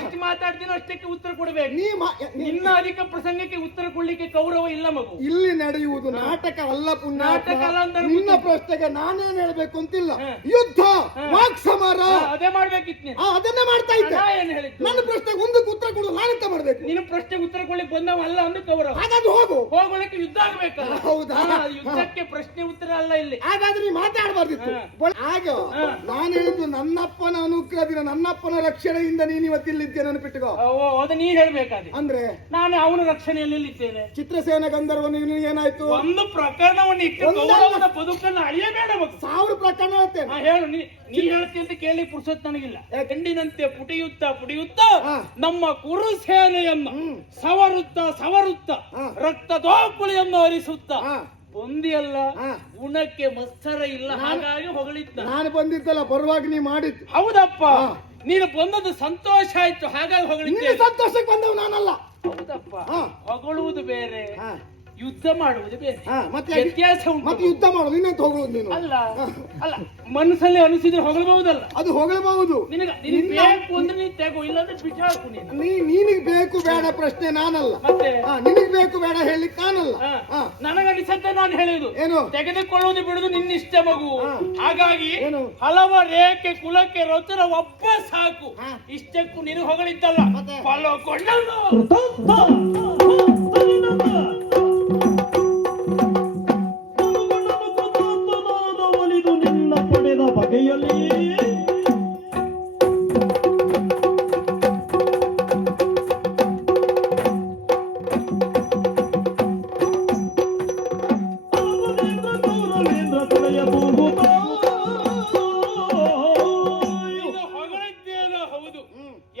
ಎಷ್ಟು ಮಾತಾಡ್ತೀನೋ ಅಷ್ಟಕ್ಕೆ ಉತ್ತರ ಕೊಡ್ಬೇಕು. ನಿನ್ನ ನೀ ಅಧಿಕ ಪ್ರಸಂಗಕ್ಕೆ ಉತ್ತರ ಕೊಡ್ಲಿಕ್ಕೆ ಗೌರವ ಇಲ್ಲ ಮಗು. ಇಲ್ಲಿ ನಡೆಯುವುದು ನಾಟಕ ಅಲ್ಲ ಪುಣ್ಯ. ನಾಟಕ ಅಲ್ಲ ಅಂತ ನಿನ್ನ ಪ್ರಶ್ನೆಗೆ ನಾನೇನ್ ಹೇಳ್ಬೇಕು ಅಂತಿಲ್ಲ. ಯುದ್ಧ, ವಾಕ್ ಸಮರ ಅದೇ ಮಾಡ್ಬೇಕಿತ್ತು ನೀನು. ಅದನ್ನೇ ಮಾಡ್ತಾ ಇದ್ದೆ. ಏನ್ ಹೇಳಿದ್ದು? ನನ್ನ ಪ್ರಶ್ನೆಗೆ ಒಂದಕ್ಕೆ ಉತ್ತರ ಕೊಡು, ನಾನೆಂತ ಮಾಡ್ಬೇಕು? ನಿನ್ನ ಪ್ರಶ್ನೆಗೆ ಉತ್ತರ ಕೊಡ್ಲಿಕ್ಕೆ ಬಂದವ ಅಲ್ಲ ಅಂದ್ರೆ ಗೌರವ. ಹಾಗಾದ್ರೆ ಹೋಗು. ಹೋಗ್ಲಿಕ್ಕೆ ಯುದ್ಧ ಆಗ್ಬೇಕಲ್ಲ. ಹೌದಾ? ಯುದ್ಧಕ್ಕೆ ಪ್ರಶ್ನೆ ಉತ್ತರ ಅಲ್ಲ ಇಲ್ಲಿ. ಹಾಗಾದ್ರೆ ನೀ ಮಾತಾಡಬಾರ್ದಿತ್ತು. ಆಗ ನಾನು ಹೇಳಿದ್ದು ನನ್ನಪ್ಪನ ಅನುಗ್ರಹದಿಂದ, ನನ್ನಪ್ಪನ ರಕ್ಷಣೆಯಿಂದ ನೀನು ಇವತ್ತಿಲ್ಲಿದ್ದೆ ನೆನಪಿಟ್ಟುಕೋ. ಅದು ನೀ ಹೇಳ್ಬೇಕಾದ್ರೆ ಅಂದ್ರೆ ನಾನು ಅವನ ರಕ್ಷಣೆಯಲ್ಲಿ ಇದ್ದೇನೆ. ಚಿತ್ರಸೇನ ಗಂಧರ್ವ ನೀನು ಏನಾಯ್ತು? ಒಂದು ಪ್ರಕರಣವನ್ನು ಇಟ್ಟು ಗೌರವದ ಬದುಕನ್ನು ಅಳಿಯಬೇಡ ಮಗು. 1000 ಪ್ರಕರಣ ಹೇಳ್ತೇನೆ. ಹೇಳು, ನೀ ಹೇಳ್ತಿ ಅಂತ ಕೇಳಿ ಪುರುಷತ್ ನನಗಿಲ್ಲ. ಗಂಡಿನಂತೆ ಪುಟಿಯುತ್ತಾ ನಮ್ಮ ಕುರು ಸೇನೆಯನ್ನ ಸವರುತ್ತ ರಕ್ತದೋಕುಳಿಯನ್ನು ಹರಿಸುತ್ತ ಬಂದಿಯಲ್ಲ. ಗುಣಕ್ಕೆ ಮತ್ಸರ ಇಲ್ಲ, ಹಾಗಾಗಿ ಹೊಗಳಿದ್ದ. ನಾನು ಬಂದಿದ್ದಲ್ಲ, ಬರುವಾಗ ನೀ ಮಾಡಿದ್ದು. ಹೌದಪ್ಪ, ನೀನು ಬಂದದ್ದು ಸಂತೋಷ ಆಯ್ತು, ಹಾಗಾಗಿ ಹೊಗಳಿದ್ದೆ. ಸಂತೋಷಕ್ಕೆ ಬಂದವು ನಾನಲ್ಲ. ಹೌದಪ್ಪ, ಹೊಗಳುವುದು ಬೇರೆ, ಯುದ್ಧ ಮಾಡುವುದು ಬೇರೆ. ಮತ್ತೆ ವ್ಯತ್ಯಾಸ ಉಂಟು. ಮತ್ತೆ ಯುದ್ಧ ಮಾಡೋದು ಇನ್ನೆಂತ ಹೋಗುವುದು ನೀನು? ಅಲ್ಲ ಮನಸ್ಸಲ್ಲಿ ಅನಿಸಿದ್ರೆ ಹೊಗಳಬಹುದಲ್ಲ. ಅದು ಹೊಗಳಬಹುದು. ನಿನಗೆ ಬೇಕು ಅಂದ್ರೆ ನೀನ್ ತೆಗೋ, ಇಲ್ಲಾಂದ್ರೆ ಬಿಟ್ಟಾಕು. ನೀನಿಗೆ ಬೇಕು ಬೇಡ ಪ್ರಶ್ನೆ ನಾನಲ್ಲ. ಮತ್ತೆ ನಿನಗೆ ಬೇಕು ಬೇಡ ಹೇಳಿಕ್ ನಾನಲ್ಲ. ನನಗನಿಸಂತೆ ನಾನು ಹೇಳುದು ಏನು? ತೆಗೆದುಕೊಳ್ಳುವುದು ಬಿಡುದು ನಿನ್ನಿಷ್ಟ ಮಗು. ಹಾಗಾಗಿ ಹಲವ ರೇಖೆ ಕುಲಕ್ಕೆ ರಚನ ಒಬ್ಬ ಸಾಕು. ಇಷ್ಟಕ್ಕೂ ನೀನು ಹೊಗಳಿದ್ದಲ್ಲ, ಫಾಲೋ ಕೊಂಡಲ್ಲ. ನಿನ್ನ ಪಡೆದ ಬಗೆಯಲ್ಲಿ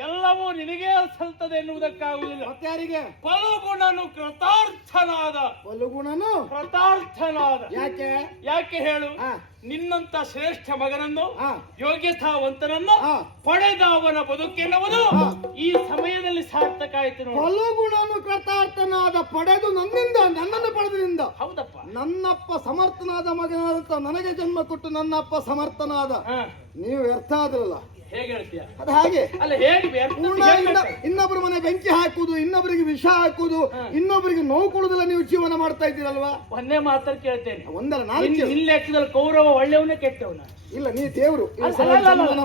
ಎಲ್ಲವೂ ನಿನಗೆ ಸಲ್ತದೆ ಎನ್ನುವುದಕ್ಕಾಗುವುದಿಲ್ಲ. ಮತ್ತೆ ಯಾರಿಗೆ? ಫಲಗುಣನು ಕೃತಾರ್ಥನಾದ. ಯಾಕೆ ಹೇಳು? ನಿನ್ನಂತ ಶ್ರೇಷ್ಠ ಮಗನನ್ನು, ಯೋಗ್ಯತಾವಂತನನ್ನು ಪಡೆದವನ ಬದುಕೆನ್ನುವುದು ಈ ಸಮಯದಲ್ಲಿ ಸಾರ್ಥಕ ಆಯ್ತು. ಫಲಗುಣನು ಕೃತಾರ್ಥನಾದ, ಪಡೆದು ನನ್ನನ್ನು ಪಡೆದ್ರಿಂದ. ಹೌದಪ್ಪ, ನನ್ನಪ್ಪ ಸಮರ್ಥನಾದ ಮಗನಾದಂತ ನನಗೆ ಜನ್ಮ ಕೊಟ್ಟು ನನ್ನಪ್ಪ ಸಮರ್ಥನಾದ. ನೀವು ವ್ಯರ್ಥ ಆದ್ರಲ್ಲ. ಹೇಗೆ ಹೇಳ್ತೀಯ? ಅದು ಹಾಗೆ ಅಲ್ಲ, ಹೇಗೆ ಇನ್ನೊಬ್ಬರ ಮನೆ ಬೆಂಕಿ ಹಾಕುದು, ಇನ್ನೊಬ್ಬರಿಗೆ ವಿಷ ಹಾಕುದು, ಇನ್ನೊಬ್ಬರಿಗೆ ನೋವು ಕೊಡುದಿಲ್ಲ. ನೀವು ಜೀವನ ಮಾಡ್ತಾ ಇದ್ದೀರಲ್ವಾ? ಒಂದೇ ಮಾತ್ರ ಕೇಳ್ತೇನೆ. ಒಂದರ ನಾಲ್ಕು ಲೆಕ್ಕದಲ್ಲಿ ಕೌರವ ಒಳ್ಳೆಯವನೇ ಕೆಟ್ಟವನ? ಇಲ್ಲ, ನೀ ದೇವರು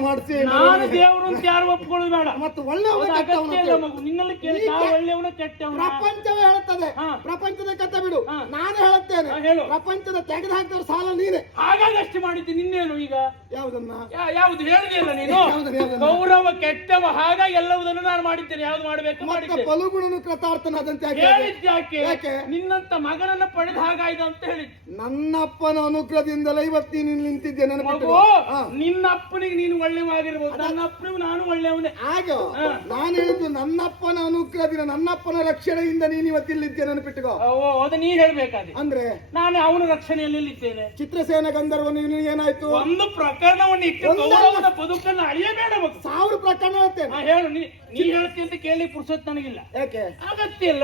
ಮಾಡ್ತೀವಿ. ನಾನು ದೇವರು ಅಂತ ಯಾರು ಒಪ್ಕೊಳ್ಳೋದು ಬೇಡ. ಮತ್ತೆ ಒಳ್ಳೆಯವನ ನಿನ್ನಲ್ಲಿ ಕೇಳಿ ಒಳ್ಳೆಯವನ ಕೆಟ್ಟವನ ಪ್ರಪಂಚವೇ ಹೇಳುತ್ತದೆ. ಪ್ರಪಂಚದ ಕಥೆ ಬಿಡು, ನಾನು ಹೇಳುತ್ತೇನೆ. ಪ್ರಪಂಚದ ತೆಗೆದು ಹಾಕಿದವರು ಸಾಲ ನೀನೆ. ಹಾಗಾಗಿ ಅಷ್ಟು ಮಾಡಿದ್ದೆ. ನಿನ್ನೇನು ಈಗ? ಯಾವುದನ್ನ? ಯಾವ್ದು ಹೇಳಿದೆಯಲ್ಲ ನೀನು? ಗೌರವ ಕೆಟ್ಟವ, ಹಾಗಾಗಿ ಎಲ್ಲವುದನ್ನು ನಾನು ಮಾಡಿದ್ದೇನೆ. ಯಾವ್ದು ಮಾಡಬೇಕು ಮಾಡಿದ್ದೆ. ಫಲಗುಣನು ಕೃತಾರ್ಥನಾದಂತೆ ಯಾಕೆ? ನಿನ್ನಂತ ಮಗನನ್ನ ಪಡೆದ ಹಾಗಾಯ್ತು ಅಂತ ಹೇಳಿದ್. ನನ್ನಪ್ಪನ ಅನುಗ್ರಹದಿಂದಲೇ ಇವತ್ತು ನೀನು ನಿಂತಿದ್ದೆ. ನನ್ನ ನಿನ್ನ ಅಪ್ಪನಿಗೆ ನೀನು ಒಳ್ಳೆವಾಗಿರ್ಬೋದು, ನನ್ನ ಅಪ್ಪನಿಗೆ ನಾನು ಒಳ್ಳೆಯವನೇ. ಆಗ ನಾನು ಹೇಳಿದ್ದು ನನ್ನಪ್ಪನ ಅನುಗ್ರಹದಿಂದ, ನನ್ನಪ್ಪನ ರಕ್ಷಣೆಯಿಂದ ನೀನು ಇವತ್ತಿಲ್ಲಿದ್ದೆ ನೆನಪಿಟ್ಟುಕೋ. ಅದು ನೀ ಹೇಳ್ಬೇಕಾದ್ರೆ ಅಂದ್ರೆ ನಾನು ಅವನ ರಕ್ಷಣೆಯಲ್ಲಿ ಇದ್ದೇನೆ. ಚಿತ್ರಸೇನ ಗಂಧರ್ವ ನೀನು ಏನಾಯ್ತು? ಒಂದು ಪ್ರಕರಣವನ್ನು ಇಟ್ಟು ಗೌರವದ ಬದುಕನ್ನು ಅಳಿಯಬೇಡ ಮಗು. 1000 ಪ್ರಕರಣ ಹೇಳ್ತೇನೆ. ಹೇಳು, ನೀ ಹೇಳ್ತಿ ಅಂತ ಕೇಳಿ ಪುರುಷತ್ ನನಗಿಲ್ಲ. ಯಾಕೆ? ಅಗತ್ಯ ಇಲ್ಲ.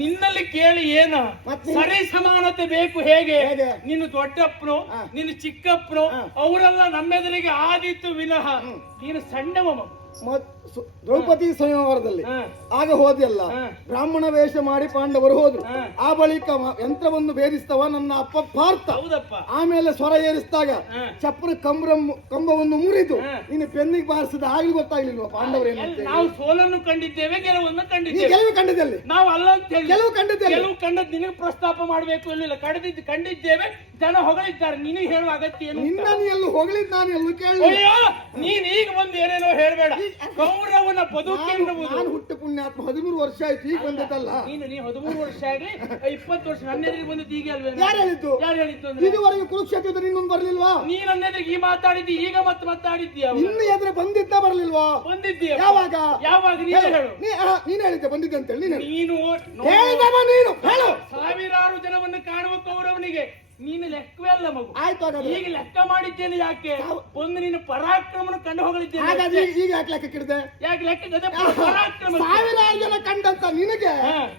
ನಿನ್ನಲ್ಲಿ ಕೇಳಿ ಏನು ಸರಿ ಸಮಾನತೆ ಬೇಕು. ಹೇಗೆ? ನೀನು ದೊಡ್ಡಪ್ಪನು, ನೀನು ಚಿಕ್ಕಪ್ಪನು, ಅವರೆಲ್ಲ ನಮ್ಮೆದುರಿಗೆ ಆದಿತ್ತು ವಿನಃ ನೀನು ಸಣ್ಣವ ಮಗು. ದ್ರೌಪದಿ ಸಂಯವರದಲ್ಲಿ ಆಗ ಹೋದೆಲ್ಲ ಬ್ರಾಹ್ಮಣ ವೇಷ ಮಾಡಿ ಪಾಂಡವರು ಹೋದ್ರು. ಆ ಬಳಿಕ ಯಂತ್ರವನ್ನು ಭೇದಿಸ್ತವ ನನ್ನ ಅಪ್ಪ ಪಾರ್ಥ. ಆಮೇಲೆ ಸ್ವರ ಏರಿಸಿದಾಗ ಚಪ್ರ ಕಂಬವನ್ನು ಮುರಿದು ನೀನು ಪೆನ್ನಿಗೆ ಬಾರಿಸಿದ ಆಗ್ಲಿ ಗೊತ್ತಾಗ್ಲಿಲ್ವಾ ಪಾಂಡವರು? ನಾವು ಸೋಲನ್ನು ಕಂಡಿದ್ದೇವೆ, ಗೆಲುವನ್ನು ಕಂಡಿದ್ದೇವೆ. ಗೆಲುವು ಕಂಡಿದ್ದಲ್ಲಿ ನಾವು ಅಲ್ಲ ಅಂತ ಹೇಳಿ ಗೆಲುವು ಕಂಡಿದ್ದೇವೆ. ಗೆಲುವು ಕಂಡದ್ದು ನಿನಗೆ ಪ್ರಸ್ತಾಪ ಮಾಡಬೇಕು ಇರಲಿಲ್ಲ. ಕಂಡಿದ್ದೇವೆ, ಜನ ಹೊಗಳಿದ್ದಾರೆ. ನಿನಗೆ ಹೇಳುವ ಅಗತ್ಯ ಏನು? ನಿನ್ನ ಎಲ್ಲೂ ಹೊಗಳಿದ್ ನಾನು ಎಲ್ಲೂ ಕೇಳಿ. ನೀನ್ ಈಗ ಬಂದು ಏನೇನೋ ಹೇಳ್ಬೇಡ. ಗೌರವನ ಬದುಕೆನ್ನುವುದು. ನಾನು ಹುಟ್ಟು ಪುಣ್ಯಾತ್ಮ 13 ವರ್ಷ ಆಯ್ತು, ಈಗ ಬಂದದ್ದಲ್ಲ. ನೀನು 13 ವರ್ಷ ಆಗ್ಲಿ 20 ವರ್ಷ ನನ್ನೆದುರಿಗೆ ಬಂದದ್ದು ಈಗ ಅಲ್ವೇ? ಯಾರು ಹೇಳಿದ್ದು? ಇದುವರೆಗೆ ಕುರುಕ್ಷೇತ್ರ ನಿನ್ನೊಂದು ಬರ್ಲಿಲ್ವಾ? ನೀನು ನನ್ನೆದುರಿಗೆ ಈ ಮಾತಾಡಿದ್ದಿ, ಈಗ ಮತ್ತೆ ಮಾತಾಡಿದ್ದೀಯ. ಇನ್ನು ಎದುರು ಬಂದಿದ್ದ ಬರ್ಲಿಲ್ವಾ? ಬಂದಿದ್ದೀಯ. ಯಾವಾಗ ನೀನು ಹೇಳು. ನೀನು ಹೇಳಿದ್ದೆ ಬಂದಿದ್ದೆ ಅಂತ ಹೇಳಿ. ನೀನು ಹೇಳಿದವ ನೀನು ಹೇಳು. 1000 ಜನವನ್ನು ಕಾಣುವ ಕೌರವನಿಗೆ ನೀನು ಲೆಕ್ಕವೇ ಅಲ್ಲ ಮಗು. ಆಯ್ತು ಹಾಗಾದ್ರೆ. ಈಗ ಲೆಕ್ಕ ಮಾಡಿದ್ದೇನೆ ಯಾಕೆ? ಒಂದು ನಿನ್ನ ಪರಾಕ್ರಮನ ಕಂಡು ಹೋಗಲಿದ್ದೇನೆ. ಹಾಗಾದ್ರೆ ಈಗ ಯಾಕೆ ಲೆಕ್ಕ ಕಿಡ್ದೆ? ಯಾಕೆ ಲೆಕ್ಕ ಗದೆ ಪರಾಕ್ರಮ ಸಾವಿರಾರು ಜನ ಕಂಡಂತ ನಿನಗೆ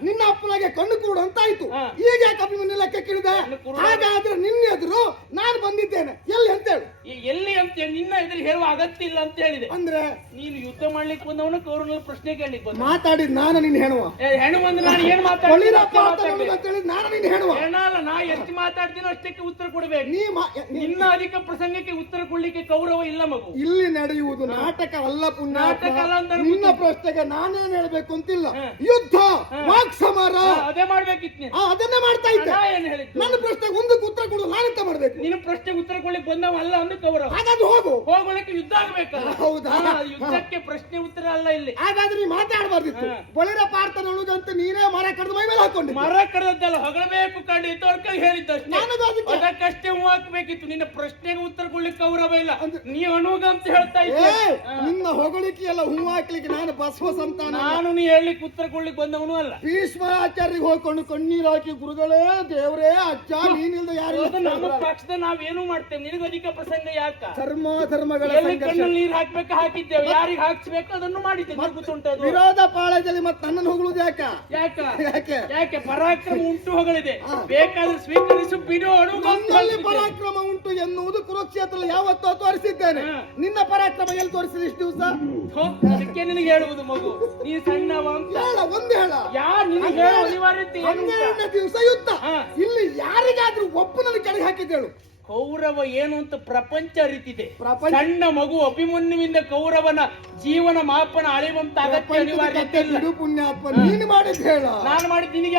ನಿನ್ನ ಅಪ್ಪನಾಗೆ ಕಣ್ಣು ಕೂಡ ಅಂತ ಆಯ್ತು. ಈಗ ಯಾಕೆ ಅಭಿಮನ್ಯು ಲೆಕ್ಕ ಕಿಡ್ದೆ? ಹಾಗಾದ್ರೆ ನಿನ್ನ ಎದುರು ನಾನು ಬಂದಿದ್ದೇನೆ ಎಲ್ಲಿ ಅಂತ ಹೇಳು. ಎಲ್ಲಿ ಅಂತ ಹೇಳಿ ನಿನ್ನ ಎದುರು ಹೇಳುವ ಅಗತ್ಯ ಇಲ್ಲ ಅಂತ ಹೇಳಿದೆ. ಅಂದ್ರೆ ನೀನು ಯುದ್ಧ ಮಾಡ್ಲಿಕ್ಕೆ ಬಂದವನು ಕೌರವನಲ್ಲಿ ಪ್ರಶ್ನೆ ಕೇಳಲಿಕ್ಕೆ ಬಂದ. ಮಾತಾಡಿದ್ ನಾನು ನಿನ್ನ ಹೆಣುವ. ಹೆಣ್ಣು ಬಂದು ನಾನು ಏನ್ ನಾನು ನಿನ್ನ ಹೆಣುವ. ಹೆಣ್ಣಲ್ಲ, ನಾ ಎಷ್ಟು ಮಾತಾಡ್ತೀನೋ ಅಷ್ಟಕ್ಕೆ ಉತ್ತರ ಕೊಡ್ಬೇಕು. ನಿನ್ನ ಅಧಿಕ ಪ್ರಸಂಗಕ್ಕೆ ಉತ್ತರ ಕೊಡ್ಲಿಕ್ಕೆ ಕೌರವ ಇಲ್ಲ ಮಗು. ಇಲ್ಲಿ ನಡೆಯುವುದು ನಾಟಕ ಅಲ್ಲ ಪುಣ್ಯ. ನಾಟಕ ಅಲ್ಲ ಅಂತ ನಿನ್ನ ಪ್ರಶ್ನೆಗೆ ನಾನೇನ್ ಹೇಳ್ಬೇಕು ಅಂತಿಲ್ಲ. ಯುದ್ಧ ವಾಕ್ ಸಮರ ಅದೇ ಮಾಡ್ಬೇಕಿತ್ತು ನೀನು. ಅದನ್ನೇ ಮಾಡ್ತಾ ಇದ್ದೆ. ಏನ್ ಹೇಳಿದ್ದು? ನನ್ನ ಪ್ರಶ್ನೆಗೆ ಒಂದಕ್ಕೆ ಉತ್ತರ ಕೊಡು, ನಾನೆಂತ ಮಾಡ್ಬೇಕು? ನಿನ್ನ ಪ್ರಶ್ನೆಗೆ ಉತ್ತರ ಕೊಡ್ಲಿಕ್ಕೆ ಬಂದವ ಅಲ್ಲ ಅಂದು ಕೌರವ. ಹಾಗಾದ್ರೆ ಹೋಗು. ಹೋಗ್ಲಿಕ್ಕೆ ಯುದ್ಧ ಆಗ್ಬೇಕಲ್ಲ. ಹೌದಾ? ಯುದ್ಧಕ್ಕೆ ಪ್ರಶ್ನೆ ಉತ್ತರ ಅಲ್ಲ ಇಲ್ಲಿ. ಹಾಗಾದ್ರೆ ನೀ ಮಾತಾಡಬಾರ್ದಿತ್ತು. ಬಳಿರ ಪಾರ್ಥನ ಉಳುಗಂತ ನೀನೇ ಮರ ಕಡ್ದು ಮೈ ಮೇಲೆ ಹಾಕೊಂಡು. ಮರ ಕಡ್ದದ್ದಲ್ಲ, ಹೊಗಳಬೇಕು ಕಂಡಿತ್ತು ಅವ್ರ ಕೈ ಹೇಳಿದ್ದಷ್ಟೇ. ಅದಕ್ಕಷ್ಟೇ ಹೂ ಹಾಕ್ಬೇಕಿತ್ತು. ನಿನ್ನ ಪ್ರಶ್ನೆಗೆ ಉತ್ತರ ಕೊಡ್ಲಿಕ್ಕೆ ಕೌರವ ಇಲ್ಲ. ನೀ ಅಣುಗ ಅಂತ ಹೇಳ್ತಾ ಇದ್ದೆ. ನಿನ್ನ ಹೊಗಳಿಕೆ ಎಲ್ಲ ಹೂ ಹಾಕ್ಲಿಕ್ಕೆ ನಾನು ಬಸವ ಸಂತಾನ. ನಾನು ನೀ ಹೇಳಲಿಕ್ಕೆ ಉತ್ತರ ಕೊಡ್ಲಿಕ್ಕೆ ಬಂದವನು ಅಲ್ಲ. ಭೀಷ್ಮಾಚಾರ್ಯರಿಗೆ ಹೋಗ್ಕೊಂಡು ಕಣ್ಣೀರು ಹಾಕಿ ಗುರುಗಳೇ ದೇವ್ರೇ ಅಜ್ಜ ನೀನಿಲ್ದ ಯಾರು ನಮ್ಮ ಪಕ್ಷದ ನಾವೇನು ಮಾಡ್ತೇವೆ, ನಿನಗೆ ಅಧಿಕ ಪ್ರಸಂಗ ಯಾಕ? ಧರ್ಮಗಳ ಕಣ್ಣಲ್ಲಿ ನೀರು ಹಾಕ್ಬೇಕು ಹಾಕಿದ್ದೇವೆ, ಯಾರಿಗೆ ಹಾಕ್ಸ್ಬೇಕು ಅದನ್ನು ಮಾಡಿದ್ದೇವೆ. ಗೊತ್ತುಂಟದು ವಿರೋಧ ಪಾಳಯದಲ್ಲಿ ಮತ್ತೆ ನನ್ನನ್ನು ಹೊಗಳುದು ಯಾಕ? ಯಾಕೆ ಪರಾಕ್ರಮ ಉಂಟು ಹೊಗಳಿದೆ, ಬೇಕಾದ್ರೆ ಸ್ವೀಕರಿಸು ಬಿಡು. ನನ್ನಲ್ಲಿ ಪರಾಕ್ರಮ ಉಂಟು ಎನ್ನುವುದು ಕುರುಕ್ಷೇತ್ರ ಯಾವತ್ತೋ ತೋರಿಸಿದ್ದೇನೆ. ನಿನ್ನ ಪರಾಕ್ರಮ ಎಲ್ಲಿ ತೋರಿಸಿದ ಇಷ್ಟು ದಿವಸ? ಅದಕ್ಕೆ ನಿನಗೆ ಹೇಳುವುದು ಮಗು, ನೀ ಸಣ್ಣವ ಅಂತ. ಒಂದು ಹೇಳ, ಯಾರು ನಿನಗೆ ಹೇಳೋ ಅನಿವಾರ್ಯತೆ? 12ನೇ ದಿವಸ ಯುದ್ಧ. ಇಲ್ಲಿ ಯಾರಿಗಾದ್ರೂ ಒಬ್ಬನಲ್ಲಿ ಕೆಳಗೆ ಹಾಕಿದ್ದೇಳು. ಕೌರವ ಏನು ಅಂತ ಪ್ರಪಂಚ ಅರಿತಿದೆ. ಸಣ್ಣ ಮಗು ಅಭಿಮನ್ಯುವಿಂದ ಕೌರವನ ಜೀವನ ಮಾಪನ ಅಳೆಯುವಂತ ಅಗತ್ಯ ಅನಿವಾರ್ಯತೆ ಇಲ್ಲ. ಪುಣ್ಯಾತ್ಮ ನೀನು ಮಾಡಿದ್ ಹೇಳ. ನಾನು ಮಾಡಿದ್ದು ನಿನಗೆ